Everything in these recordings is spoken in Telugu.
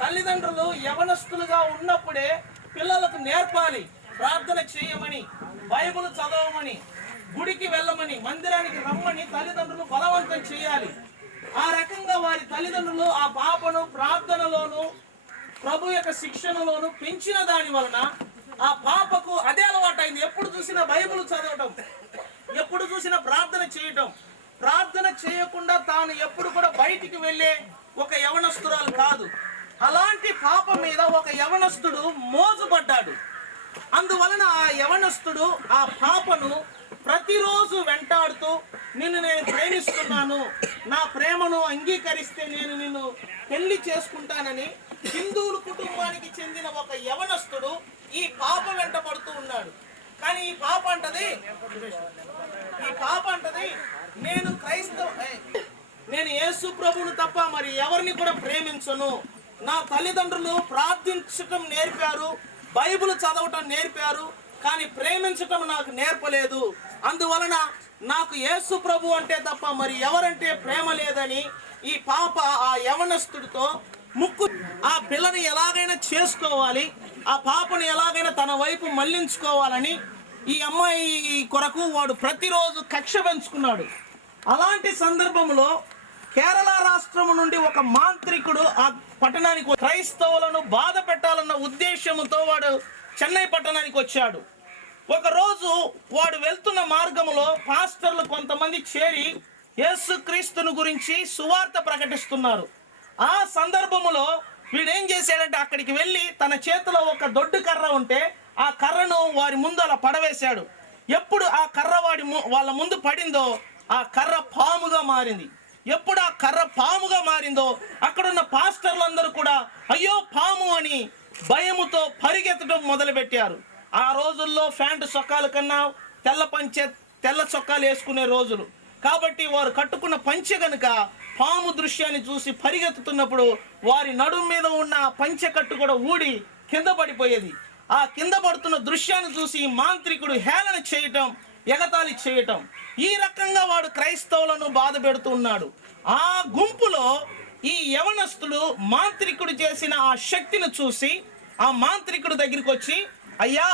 తల్లిదండ్రులు యవనస్తులుగా ఉన్నప్పుడే పిల్లలకు నేర్పాలి. ప్రార్థన చేయమని, బైబిల్ చదవమని, గుడికి వెళ్ళమని, మందిరానికి రమ్మని తల్లిదండ్రులు బలవంతం చేయాలి. ఆ రకంగా వారి తల్లిదండ్రులు ఆ పాపను ప్రార్థనలోను ప్రభు యొక్క శిక్షణలోను పెంచిన దాని వలన ఆ పాపకు అదే అలవాటైంది. ఎప్పుడు చూసినా బైబిల్ చదవటం, ఎప్పుడు చూసినా ప్రార్థన చేయటం. ప్రార్థన చేయకుండా తాను ఎప్పుడు కూడా బయటికి వెళ్ళే ఒక యవనస్తురాలు కాదు. అలాంటి పాప మీద ఒక యవనస్తుడు మోజుపడ్డాడు. అందువలన ఆ యవనస్తుడు ఆ పాపను ప్రతిరోజు వెంటాడుతూ, నిన్ను నేను ప్రేమిస్తున్నాను, నా ప్రేమను అంగీకరిస్తే నేను నిన్ను పెళ్లి చేసుకుంటానని హిందువుల కుటుంబానికి చెందిన ఒక యవనస్తుడు ఈ పాప వెంటబడుతూ ఉన్నాడు. కానీ ఈ పాప అంటది నేను యేసు ప్రభువును తప్ప మరి ఎవరిని కూడా ప్రేమించను. నా తల్లిదండ్రులు ప్రార్థించటం నేర్పారు, బైబిల్ చదవటం నేర్పారు, కానీ ప్రేమించటం నాకు నేర్పలేదు. అందువలన నాకు యేసు ప్రభు అంటే తప్ప మరి ఎవరంటే ప్రేమ లేదని ఈ పాప ఆ యవనస్తుడితో ఆ పిల్లని ఎలాగైనా చేసుకోవాలి, ఆ పాపను ఎలాగైనా తన వైపు మళ్లించుకోవాలని ఈ అమ్మాయి కొరకు వాడు ప్రతిరోజు కక్ష పెంచుకున్నాడు. అలాంటి సందర్భంలో కేరళ రాష్ట్రం నుండి ఒక మాంత్రికుడు ఆ పట్టణానికి క్రైస్తవులను బాధ పెట్టాలన్న ఉద్దేశంతో వాడు చెన్నై పట్టణానికి వచ్చాడు. ఒకరోజు వాడు వెళ్తున్న మార్గంలో పాస్టర్లు కొంతమంది చేరి యేసుక్రీస్తుని గురించి సువార్త ప్రకటిస్తున్నారు. ఆ సందర్భంలో వీడేం చేశాడంటే అక్కడికి వెళ్ళి తన చేతిలో ఒక దొడ్డు కర్ర ఉంటే ఆ కర్రను వారి ముందు అలా పడవేశాడు. ఎప్పుడు ఆ కర్ర వాళ్ళ ముందు పడిందో ఆ కర్ర పాముగా మారింది. ఎప్పుడు ఆ కర్ర పాముగా మారిందో అక్కడున్న పాస్టర్లందరూ కూడా అయ్యో పాము అని భయముతో పరిగెత్తడం మొదలుపెట్టారు. ఆ రోజుల్లో ప్యాంటు చొక్కాల కన్నా తెల్ల చొక్కాలు వేసుకునే రోజులు కాబట్టి వారు కట్టుకున్న పంచె కనుక పాము దృశ్యాన్ని చూసి పరిగెత్తుతున్నప్పుడు వారి నడుము మీద ఉన్న పంచె కట్టు కూడా ఊడి కింద పడిపోయేది. ఆ కింద పడుతున్న దృశ్యాన్ని చూసి మాంత్రికుడు హేళన చేయటం, ఎగతాళి చేయటం, ఈ రకంగా వాడు క్రైస్తవులను బాధ పెడుతూ ఉన్నాడు. ఆ గుంపులో ఈ యవనస్తుడు మాంత్రికుడు చేసిన ఆ శక్తిని చూసి ఆ మాంత్రికుడు దగ్గరికి వచ్చి, అయ్యా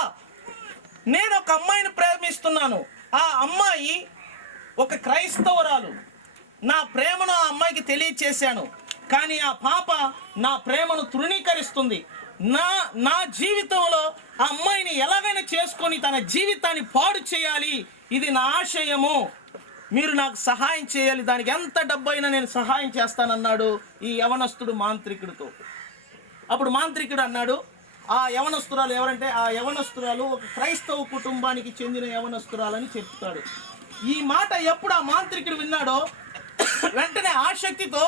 నేను ఒక అమ్మాయిని ప్రేమిస్తున్నాను, ఆ అమ్మాయి ఒక క్రైస్తవురాలు, నా ప్రేమను ఆ అమ్మాయికి తెలియచేశాను, కానీ ఆ పాప నా ప్రేమను తృణీకరిస్తుంది. నా జీవితంలో ఆ అమ్మాయిని ఎలాగైనా చేసుకొని తన జీవితాన్ని పాడు చేయాలి, ఇది నా ఆశయము, మీరు నాకు సహాయం చేయాలి, దానికి ఎంత డబ్బైనా నేను సహాయం చేస్తానన్నాడు ఈ యవనస్తుడు మాంత్రికుడితో. అప్పుడు మాంత్రికుడు అన్నాడు, ఆ యవనస్తురాలు ఎవరంటే ఆ యవనస్తురాలు ఒక క్రైస్తవ కుటుంబానికి చెందిన యవనస్తురాలని చెప్తాడు. ఈ మాట ఎప్పుడు ఆ మాంత్రికుడు విన్నాడో వెంటనే ఆసక్తితో,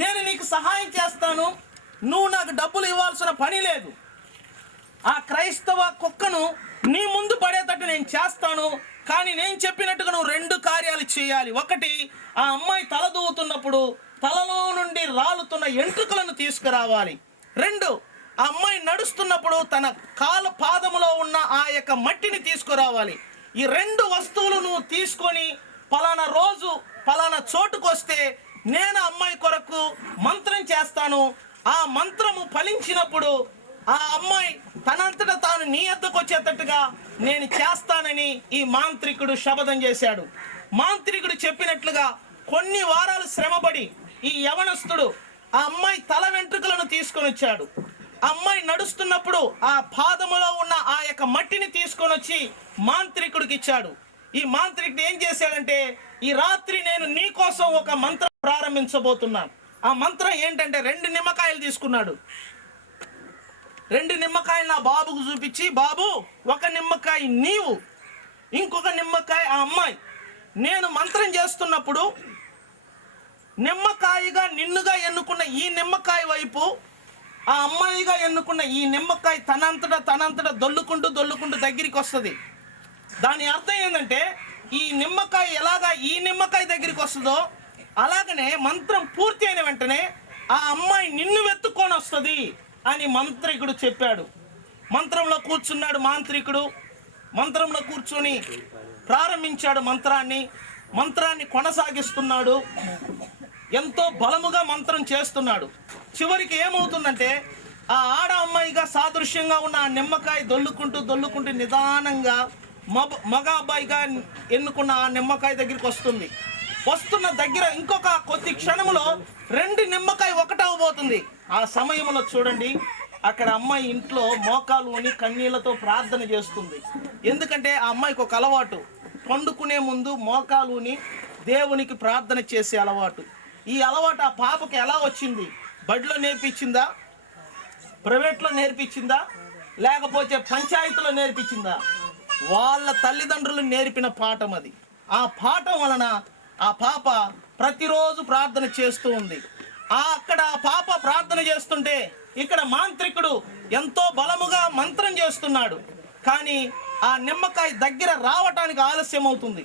నేను నీకు సహాయం చేస్తాను, నువ్వు నాకు డబ్బులు ఇవ్వాల్సిన పని లేదు, ఆ క్రైస్తవ కుక్కను నీ ముందు పడేటట్టు నేను చేస్తాను, కానీ నేను చెప్పినట్టుగా నువ్వు 2 కార్యాలు చేయాలి. ఒకటి, ఆ అమ్మాయి తల దూవుతున్నప్పుడు తలలో నుండి రాలుతున్న ఎంట్రుకలను తీసుకురావాలి. 2, ఆ అమ్మాయి నడుస్తున్నప్పుడు తన పాదములో ఉన్న ఆ యొక్క మట్టిని తీసుకురావాలి. ఈ 2 వస్తువులు నువ్వు తీసుకొని పలానా రోజు పలానా చోటుకు వస్తే నేను అమ్మాయి కొరకు మంత్రం చేస్తాను, ఆ మంత్రము ఫలించినప్పుడు ఆ అమ్మాయి తనంతట తాను నీ వద్దకు వచ్చేటట్టుగా నేను చేస్తానని ఈ మాంత్రికుడు శపథం చేశాడు. మాంత్రికుడు చెప్పినట్లుగా కొన్ని వారాలు శ్రమపడి ఈ యవనస్తుడు ఆ అమ్మాయి తల వెంట్రుకలను తీసుకొని వచ్చాడు. అమ్మాయి నడుస్తున్నప్పుడు ఆ పాదములో ఉన్న ఆ యొక్క మట్టిని తీసుకొని వచ్చి మాంత్రికుడికి ఇచ్చాడు. ఈ మాంత్రికుడు ఏం చేశాడంటే, ఈ రాత్రి నేను నీ కోసం ఒక మంత్రం ప్రారంభించబోతున్నాను. ఆ మంత్రం ఏంటంటే 2 నిమ్మకాయలు తీసుకున్నాడు. 2 నిమ్మకాయలు నా బాబుకు చూపించి, బాబు ఒక నిమ్మకాయ నీవు, ఇంకొక నిమ్మకాయ ఆ అమ్మాయి. నేను మంత్రం చేస్తున్నప్పుడు నిమ్మకాయగా నిన్నుగా ఎన్నుకున్న ఈ నిమ్మకాయ వైపు ఆ అమ్మాయిగా ఎన్నుకున్న ఈ నిమ్మకాయ తనంతట దొల్లుకుంటూ దగ్గరికి వస్తుంది. దాని అర్థం ఏంటంటే, ఈ నిమ్మకాయ ఎలాగా ఈ నిమ్మకాయ దగ్గరికి వస్తుందో అలాగనే మంత్రం పూర్తి అయిన వెంటనే ఆ అమ్మాయి నిన్ను వెతుక్కొని వస్తుంది అని మంత్రికుడు చెప్పాడు. మంత్రంలో కూర్చున్నాడు మాంత్రికుడు. మంత్రంలో కూర్చొని ప్రారంభించాడు మంత్రాన్ని కొనసాగిస్తున్నాడు. ఎంతో బలముగా మంత్రం చివరికి ఏమవుతుందంటే ఆ ఆడ అమ్మాయిగా సాదృశ్యంగా ఉన్న ఆ నిమ్మకాయ దొల్లుకుంటూ నిదానంగా మగ అబ్బాయిగా ఎన్నుకున్న ఆ నిమ్మకాయ దగ్గరికి వస్తున్న దగ్గర ఇంకొక కొద్ది క్షణంలో 2 నిమ్మకాయ ఒకటవబోతుంది. ఆ సమయంలో చూడండి, అక్కడ అమ్మాయి ఇంట్లో మోకాలు ఉని కన్నీళ్లతో ప్రార్థన చేస్తుంది. ఎందుకంటే ఆ అమ్మాయికి ఒక అలవాటు, పండుకునే ముందు మోకాలు ఉని దేవునికి ప్రార్థన చేసే అలవాటు. ఈ అలవాటు ఆ పాపకి ఎలా వచ్చింది? బడిలో నేర్పించిందా, ప్రైవేట్లో నేర్పించిందా, లేకపోతే పంచాయతీలో నేర్పించిందా? వాళ్ళ తల్లిదండ్రులు నేర్పిన పాఠం అది. ఆ పాఠం వలన ఆ పాప ప్రతిరోజు ప్రార్థన చేస్తూ ఉంది. అక్కడ ఆ పాప ప్రార్థన చేస్తుంటే ఇక్కడ మాంత్రికుడు ఎంతో బలముగా మంత్రం చేస్తున్నాడు. కానీ ఆ నిమ్మకాయ దగ్గర రావటానికి ఆలస్యం అవుతుంది.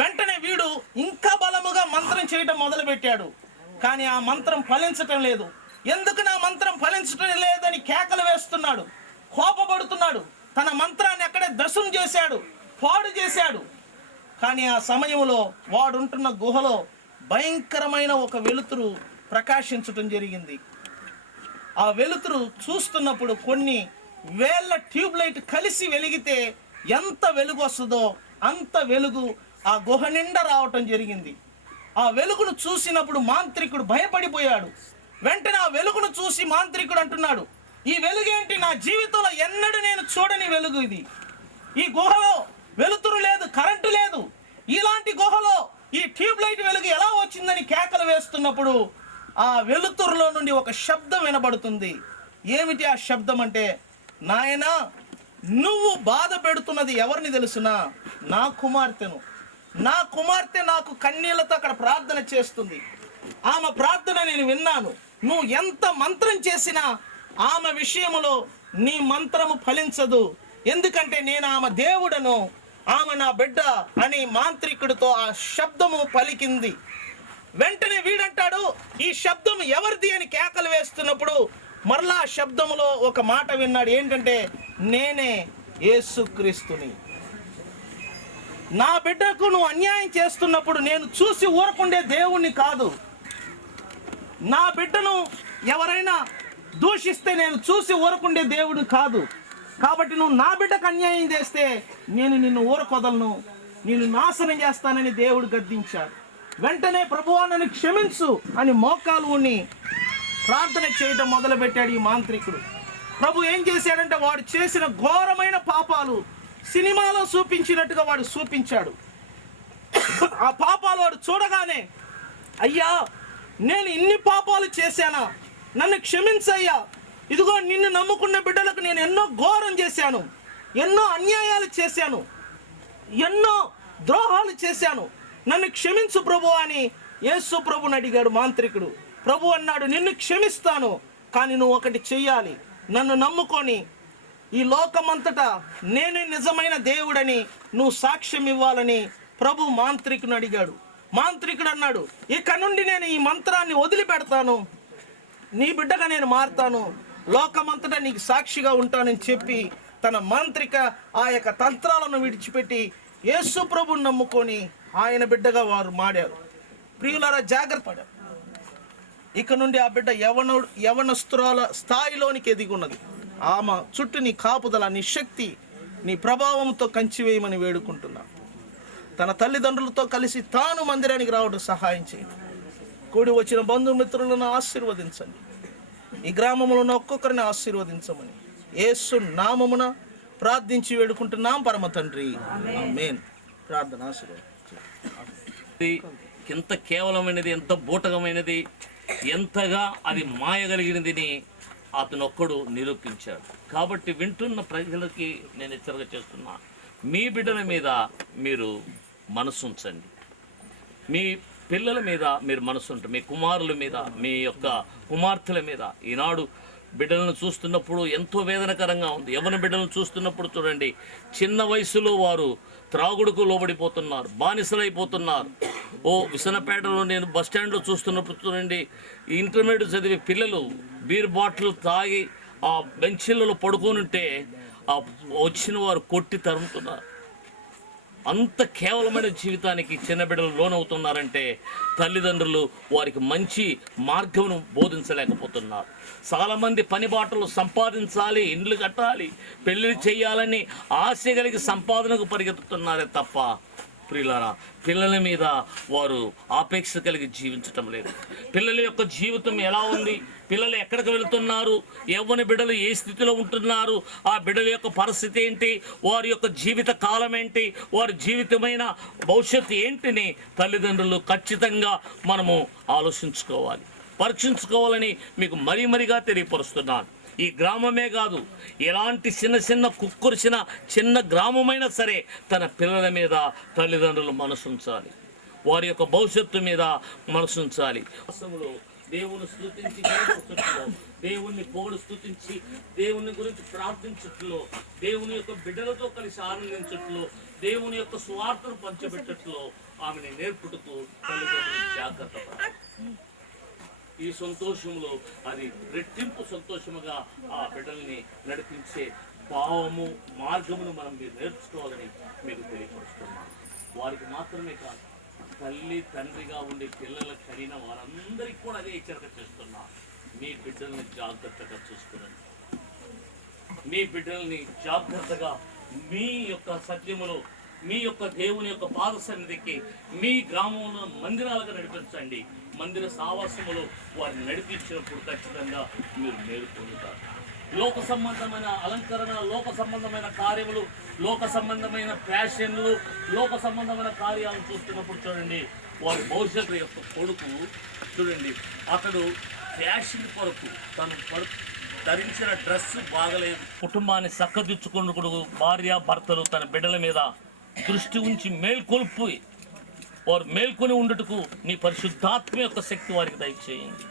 వెంటనే వీడు ఇంకా బలముగా మంత్రం చేయటం మొదలుపెట్టాడు. కానీ ఆ మంత్రం ఫలించటం లేదు. ఎందుకు నా మంత్రం ఫలించటం లేదని కేకలు వేస్తున్నాడు, కోపపడుతున్నాడు. తన మంత్రాన్ని అక్కడే దశం చేశాడు, పాడు చేశాడు. కానీ ఆ సమయంలో వాడుంటున్న గుహలో భయంకరమైన ఒక వెలుతురు ప్రకాశించటం జరిగింది. ఆ వెలుతురు చూస్తున్నప్పుడు కొన్ని వేల ట్యూబ్లైట్ కలిసి వెలిగితే ఎంత వెలుగు వస్తుందో అంత వెలుగు ఆ గుహ నిండా రావటం జరిగింది. ఆ వెలుగును చూసినప్పుడు మాంత్రికుడు భయపడిపోయాడు. వెంటనే ఆ వెలుగును చూసి మాంత్రికుడు అంటున్నాడు, ఈ వెలుగేంటి? నా జీవితంలో ఎన్నడూ నేను చూడని వెలుగు ఇది. ఈ గుహలో వెలుతురు లేదు, కరెంటు లేదు. ఇలాంటి గుహలో ఈ ట్యూబ్లైట్ వెలుగు ఎలా వచ్చిందని కేకలు వేస్తున్నప్పుడు ఆ వెలుతురులో నుండి ఒక శబ్దం వినబడుతుంది. ఏమిటి ఆ శబ్దం అంటే, నాయనా నువ్వు బాధ పెడుతున్నది ఎవరిని తెలుసునా? నా కుమార్తెను. నా కుమార్తె నాకు కన్నీళ్లతో అక్కడ ప్రార్థన చేస్తుంది. ఆమె ప్రార్థన నేను విన్నాను. నువ్వు ఎంత మంత్రం చేసినా ఆమె విషయంలో నీ మంత్రము ఫలించదు. ఎందుకంటే నేను ఆమె దేవుడను, ఆమె నా బిడ్డ అని మాంత్రికుడితో ఆ శబ్దము పలికింది. వెంటనే వీడంటాడు, ఈ శబ్దం ఎవరిది అని కేకలు వేస్తున్నప్పుడు మరలా ఆ శబ్దములో ఒక మాట విన్నాడు. ఏంటంటే, నేనే యేసుక్రీస్తుని. నా బిడ్డకు నువ్వు అన్యాయం చేస్తున్నప్పుడు నేను చూసి ఊరకుండే దేవుణ్ణి కాదు. నా బిడ్డను ఎవరైనా దూషిస్తే నేను చూసి ఊరకుండే దేవుడు కాదు. కాబట్టి నువ్వు నా బిడ్డకు అన్యాయం చేస్తే నేను నిన్ను ఊరకొదలను, నిన్ను నాశనం చేస్తానని దేవుడు గద్దించాడు. వెంటనే ప్రభువా నన్ను క్షమించు అని మోకాలు ఉని ప్రార్థన చేయడం మొదలుపెట్టాడు ఈ మాంత్రికుడు. ప్రభు ఏం చేశాడంటే, వాడు చేసిన ఘోరమైన పాపాలు సినిమాలో చూపించినట్టుగా వాడు చూపించాడు. ఆ పాపాలు వాడు చూడగానే, అయ్యా నేను ఇన్ని పాపాలు చేశానా, నన్ను క్షమించయ్యా. ఇదిగో నిన్ను నమ్ముకున్న బిడ్డలకు నేను ఎన్నో ఘోరం చేశాను, ఎన్నో అన్యాయాలు చేశాను, ఎన్నో ద్రోహాలు చేశాను, నన్ను క్షమించు ప్రభు అని యేసు ప్రభుని అడిగాడు మాంత్రికుడు. ప్రభు అన్నాడు, నిన్ను క్షమిస్తాను, కానీ నువ్వు ఒకటి చెయ్యాలి. నన్ను నమ్ముకొని ఈ లోకమంతటా నేనే నిజమైన దేవుడని నువ్వు సాక్ష్యం ఇవ్వాలని ప్రభు మాంత్రికుని అడిగాడు. మాంత్రికుడు అన్నాడు, ఇక నుండి నేను ఈ మంత్రాన్ని వదిలిపెడతాను, నీ బిడ్డగా నేను మారుతాను, లోకమంతటా నీకు సాక్షిగా ఉంటానని చెప్పి తన మాంత్రిక ఆ యొక్క తంత్రాలను విడిచిపెట్టి యేసు ప్రభుని నమ్ముకొని ఆయన బిడ్డగా వారు మాడారు. ప్రియులారా జాగ్రత్త పడారు. ఇక నుండి ఆ బిడ్డ యవనస్తురాల స్థాయిలోనికి ఎదిగి ఉన్నది. ఆమె చుట్టూ నీ కాపుదల, నీ శక్తి, నీ ప్రభావంతో కంచివేయమని వేడుకుంటున్నా. తన తల్లిదండ్రులతో కలిసి తాను మందిరానికి రావడం సహాయం చేయండి. కూడి వచ్చిన బంధుమిత్రులను ఆశీర్వదించండి. ఈ గ్రామంలో ఉన్న ఒక్కొక్కరిని ఆశీర్వదించమని యేసు నామమున ప్రార్థించి వేడుకుంటున్నాం పరమ తండ్రి, ఆమేన్. ప్రార్థన ఆశీర్వాదం. ఎంత కేవలమైనది, ఎంత బూటకమైనది, ఎంతగా అది మాయగలిగినదని అతను ఒక్కడు నిరూపించాడు. కాబట్టి వింటున్న ప్రజలకి నేను హెచ్చరిక చేస్తున్నా, మీ బిడ్డల మీద మీరు మనసు ఉంచండి. మీ పిల్లల మీద మీరు మనసు ఉంటుంది, మీ కుమారుల మీద, మీ యొక్క కుమార్తెల మీద. ఈనాడు బిడ్డలను చూస్తున్నప్పుడు ఎంతో వేదనకరంగా ఉంది. యవ్వన బిడ్డలను చూస్తున్నప్పుడు చూడండి, చిన్న వయసులో వారు త్రాగుడుకు లోబడిపోతున్నారు, బానిసలైపోతున్నారు. విసనపేటలో నేను బస్ స్టాండ్లో చూస్తున్నప్పుడు చూడండి, ఇంటర్మీడియట్ చదివే పిల్లలు బీర్ బాటిల్ తాగి ఆ బెంచీలలో పడుకొని ఉంటే ఆ వచ్చిన వారు కొట్టి తరుముతున్నారు. అంత కేవలమైన జీవితానికి చిన్న బిడ్డలు లోనవుతున్నారంటే తల్లిదండ్రులు వారికి మంచి మార్గమును బోధించలేకపోతున్నారు. చాలామంది పని బాటలు సంపాదించాలి, ఇండ్లు కట్టాలి, పెళ్ళిళ్ళు చేయాలని ఆశ కలిగి సంపాదనకు పరిగెత్తుతున్నారే తప్ప ప్రియులారా పిల్లల మీద వారు ఆపేక్ష కలిగి జీవించటం లేదు. పిల్లల యొక్క జీవితం ఎలా ఉంది, పిల్లలు ఎక్కడికి వెళుతున్నారు, యవ్వన బిడ్డలు ఏ స్థితిలో ఉంటున్నారు, ఆ బిడ్డల యొక్క పరిస్థితి ఏంటి, వారి యొక్క జీవిత కాలం ఏంటి, వారి జీవితమైన భవిష్యత్తు ఏంటిని తల్లిదండ్రులు ఖచ్చితంగా మనము ఆలోచించుకోవాలి, పరీక్షించుకోవాలని మీకు మరీగా తెలియపరుస్తున్నాను. ఈ గ్రామమే కాదు, ఎలాంటి చిన్న కుక్కురిసిన చిన్న గ్రామమైనా సరే తన పిల్లల మీద తల్లిదండ్రులు మనసుంచాలి, వారి యొక్క భవిష్యత్తు మీద మనసుంచాలి. దేవుని స్తుతించి దేవుణ్ణి పోడు స్తుతించి దేవుని గురించి ప్రార్థించట్లో, దేవుని యొక్క బిడ్డలతో కలిసి ఆనందించట్లో, దేవుని యొక్క స్వార్థను పంచబెట్టట్లో ఆమెను నేర్పుటకు తల్లిదండ్రులు జాగ్రత్త పడాలి. ఈ సంతోషంలో అది రెట్టింపు సంతోషముగా ఆ బిడ్డల్ని నడిపించే భావము మార్గమును మనం మీరు నేర్చుకోవాలని మీకు తెలియపరుస్తున్నాను. వారికి మాత్రమే కాదు, తల్లి తండ్రిగా ఉండే పిల్లలకు కలిగిన వారందరికీ కూడా అదే హెచ్చరిక చేస్తున్నా. మీ బిడ్డల్ని జాగ్రత్తగా చూసుకోండి, మీ బిడ్డల్ని జాగ్రత్తగా మీ యొక్క సత్యములో, మీ యొక్క దేవుని యొక్క పాద సన్నిధికి, మీ గ్రామంలో మందిరాలుగా నడిపించండి. మందిర సావాసములో వారిని నడిపించినప్పుడు ఖచ్చితంగా మీరు నేర్చుకుంటారు. లోక సంబంధమైన అలంకరణ, లోక సంబంధమైన కార్యములు, లోక సంబంధమైన ఫ్యాషన్లు, లోక సంబంధమైన కార్యాలను చూస్తున్నప్పుడు చూడండి, వారి భవిష్యత్తు యొక్క కొడుకు చూడండి, అతడు ఫ్యాషన్ కొరకు తను ధరించిన డ్రెస్ బాగలేదు, కుటుంబాన్ని చక్కదిచ్చుకున్నప్పుడు భార్య భర్తలు తన బిడ్డల మీద దృష్టి ఉంచి మేల్కొల్పి వారు మేల్కొని ఉండుటకు నీ పరిశుద్ధాత్మ యొక్క శక్తి వారికి దయచేయండి.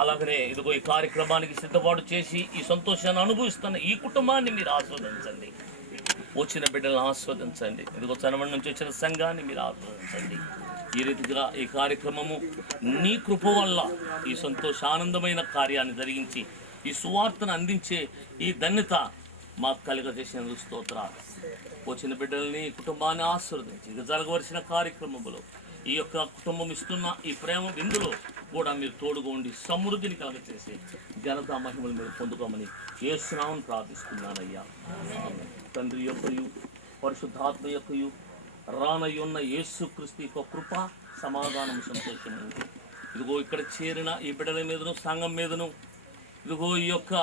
అలాగనే ఇదిగో ఈ కార్యక్రమానికి సిద్ధపాటు చేసి ఈ సంతోషాన్ని అనుభవిస్తున్న ఈ కుటుంబాన్ని మీరు ఆస్వాదించండి, వచ్చిన బిడ్డలను ఆస్వాదించండి. ఇదిగో చనమణి నుంచి వచ్చిన సంఘాన్ని మీరు ఆస్వాదించండి. ఈ రీతిగా ఈ కార్యక్రమము నీ కృప వల్ల ఈ సంతోషానందమైన కార్యాన్ని జరిగించి ఈ సువార్తను అందించే ఈ ధన్యత మాకు కలుగజేసిన స్తోత్రాలు. వచ్చిన బిడ్డల్ని కుటుంబాన్ని ఆశీర్వదించి ఇక జరగవలసిన కార్యక్రమంలో ఈ యొక్క కుటుంబం ఇస్తున్న ఈ ప్రేమ విందులో కూడా మీరు తోడుగా ఉండి సమృద్ధిని కలగచేసి ఘనత మహిమలు మీరు పొందుకోమని యేసునామమున ప్రార్థిస్తున్నానయ్యా. తండ్రి యొక్కయు పరిశుద్ధాత్మ యొక్కయు రానయ్యున్న యేసుక్రీస్తు యొక్క కృప, సమాధానం, సంతోషము ఇదిగో ఇక్కడ చేరిన ఈ బిడ్డల మీదను సంఘం మీదను, ఇదిగో ఈ యొక్క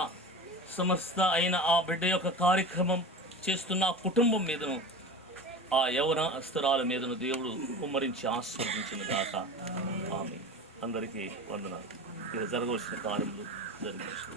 సమస్త అయిన ఆ బిడ్డ యొక్క కార్యక్రమం చేస్తున్న కుటుంబం మీదను, ఆ యవనస్తురాల మీదను దేవుడు కుమ్మరించి ఆశీర్వదించిన గాక. ఆమె అందరికీ వందనాలు. ఇక జరగవలసిన కార్యములు జరిగించు.